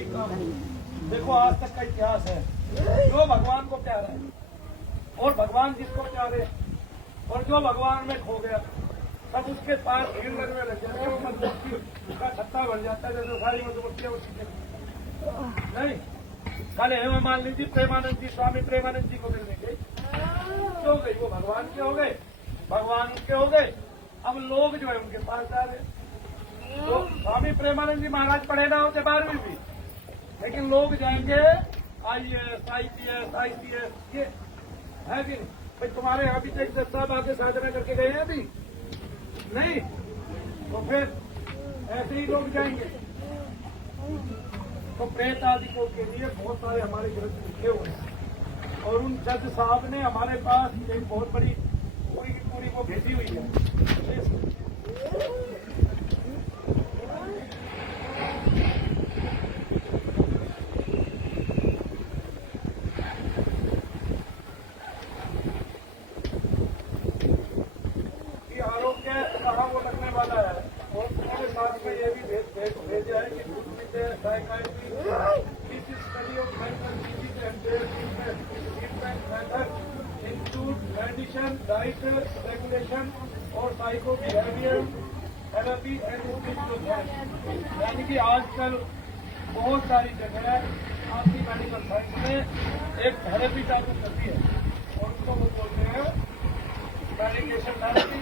वही काम। देखो आज तक का इतिहास है, जो भगवान को प्यारा है और भगवान जिसको प्यारे और जो भगवान में खो गया तब उसके पास भीड़ लगने लग जाती है, वो मधुमक्खी का छत्ता बन जाता है। जैसे सारी मधुमक्खियां उसी के नहीं खाले हैं। मान लीजिए प्रेमानंद जी, स्वामी प्रेमानंद जी को मिलने गई, हो गई वो भगवान के हो गए, भगवान उनके हो गए। अब लोग जो है उनके पास जा रहे। तो स्वामी प्रेमानंद जी महाराज पढ़े ना होते 12वीं भी, लेकिन लोग जाएंगे IAS, IPS, ICS, ये है कि भाई तुम्हारे यहाँ भी एक साहब आके साधना करके गए हैं अभी नहीं, तो फिर ऐसे ही लोग जाएंगे। तो प्रेत आदि को के लिए बहुत सारे हमारे ग्रंथ लिखे हुए हैं और उन जज साहब ने हमारे पास एक बहुत बड़ी पूरी की पूरी वो भेजी हुई है। आरोग्य कहाँ वो लगने वाला है और उन्होंने साथ में ये भी भेजा है कि मेडिसिन, डाइट रेगुलेशन और psycho behaviour therapy and spiritual health. यानी कि आजकल बहुत सारी जगह आपकी मेडिकल साइंस में एक थेरेपी चालू करती है और उसको वो बोलते हैं मेडिकेशन थेरेपी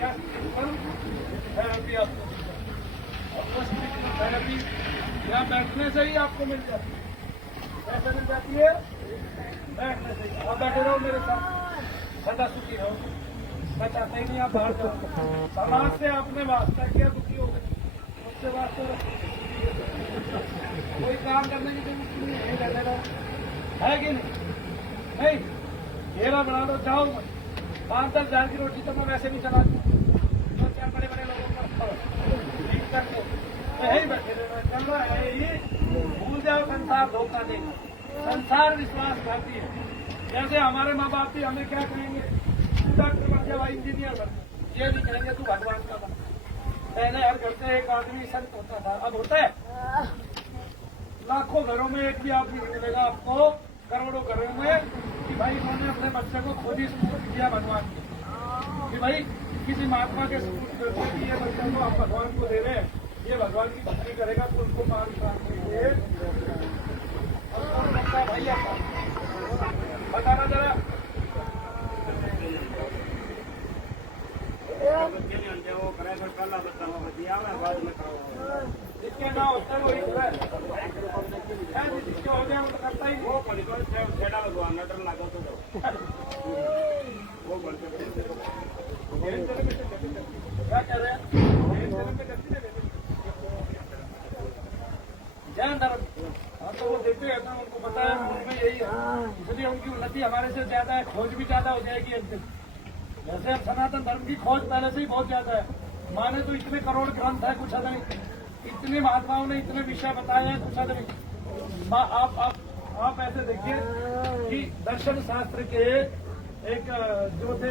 या स्पिरिचुअल थेरेपी। आपको और वो स्पिरिचुअल थेरेपी या बैठने से ही आपको मिल जाती है। कैसे मिल जाती है? बैठने से ही। आप बैठे रहो मेरे साथ, सदा सुखी रहो। मैं चाहता ही नहीं आप बाहर जाओ। समाज से आपने वास्ता किया, दुखी हो गए, उससे वास्ते कोई काम करने की जरूरत नहीं है, रहने रहो, है कि नहीं? घेरा बना दो, जाओ 5-10 हजार की रोटी तो मैं वैसे नहीं चला दूँ, तो क्या बड़े बड़े लोगों पर ठीक कर दो, यही बैठे रहना। चल रहा है ये, भूल जाओ संसार धोखा देगा, संसार विश्वासघाती है। जैसे हमारे माँ बाप भी हमें क्या कहेंगे, डॉक्टर बन जाओ, इंजीनियर बन जाओ, ये नहीं कहेंगे तू भगवान का बन। पहले हर घर से एक आदमी संत होता था, अब होता है लाखों घरों में एक भी आदमी मिलेगा आपको, करोड़ों घरों में, कि भाई उन्होंने अपने बच्चे को खुद ही स्कूल किया भगवान के, कि भाई किसी महात्मा के स्कूल ये बच्चे को आप भगवान को दे रहे हैं, ये भगवान की भक्ति करेगा तो उनको मान चाहिए। भैया बताना जरा जिसके ना होता है वही जिसके हो जाए वो तो करता ही वो छेड़ा लगवा नटर लगा तो वो क्या कह रहे हैं जैन धर्म। हाँ तो वो देखते रहते हैं, उनको पता है उनमें यही है, इसलिए उनकी उन्नति हमारे से ज्यादा है, खोज भी ज्यादा हो जाएगी अंतिम। वैसे अब सनातन धर्म की खोज पहले से ही बहुत ज्यादा है, माने तो इतने करोड़ ग्रंथ है, कुछ नहीं, इतने महात्माओं ने इतने विषय बताए हैं, कुछ नहीं। आप ऐसे देखिए कि दर्शन शास्त्र के एक जो थे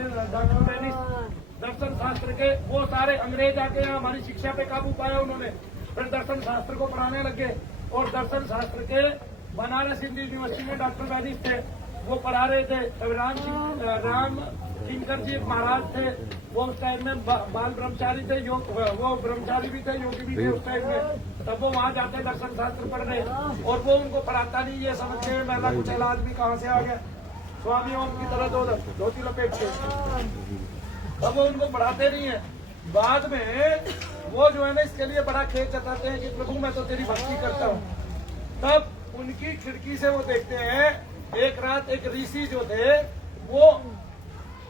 दर्शन शास्त्र के, वो सारे अंग्रेज आके यहाँ हमारी शिक्षा पे काबू पाया उन्होंने, फिर दर्शन शास्त्र को पढ़ाने लगे। और दर्शन शास्त्र के बनारस हिंदू यूनिवर्सिटी में डॉक्टर वैदिक थे, वो पढ़ा रहे थे। राम किंकर जी महाराज थे, वो उस टाइम में बाल ब्रह्मचारी थे, वो ब्रह्मचारी भी थे, योगी भी थे उस टाइम में। तब वो वहाँ जाते दर्शन शास्त्र पढ़ने, और वो उनको पढ़ाता नहीं, ये समझते हैं महिला कुछ आदमी कहाँ से आ गया, स्वामी ओम की तरह धोती लपेट के, तब वो उनको पढ़ाते नहीं है। बाद में वो जो है ना इसके लिए बड़ा खेत जताते हैं कि प्रभु मैं तो तेरी भक्ति करता हूँ। तब उनकी खिड़की से वो देखते हैं, एक रात एक ऋषि जो थे वो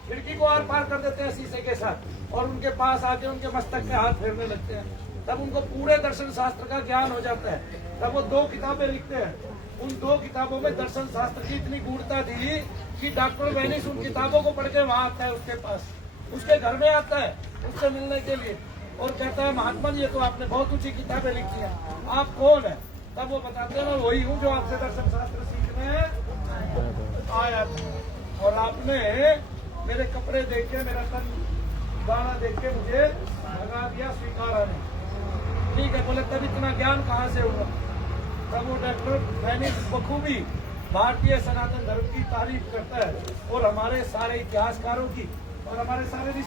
खिड़की को आर पार कर देते हैं शीशे के साथ, और उनके पास आके उनके मस्तक पे हाथ फेरने लगते हैं। तब उनको पूरे दर्शन शास्त्र का ज्ञान हो जाता है। तब वो 2 किताबें लिखते हैं, उन 2 किताबों में दर्शन शास्त्र की इतनी गूढ़ता थी कि डॉक्टर वेनिस उन किताबों को पढ़ के वहाँ आता है, उसके पास, उसके घर में आता है उससे मिलने के लिए, और कहता है महात्मा जी ये तो आपने बहुत ऊंची किताबें लिखी हैं, आप कौन है? तब वो बताते हैं मैं वही हूँ जो आपसे दर्शन शास्त्र सीखने आया था, और आपने मेरे कपड़े देख के, मेरा तन गाना देख के मुझे भगा दिया, स्वीकारा नहीं। ठीक है, बोले तब इतना ज्ञान कहाँ से हुआ? तब वो डॉक्टर मैंने बखूबी भारतीय सनातन धर्म की तारीफ करता है और हमारे सारे इतिहासकारों की और हमारे सारे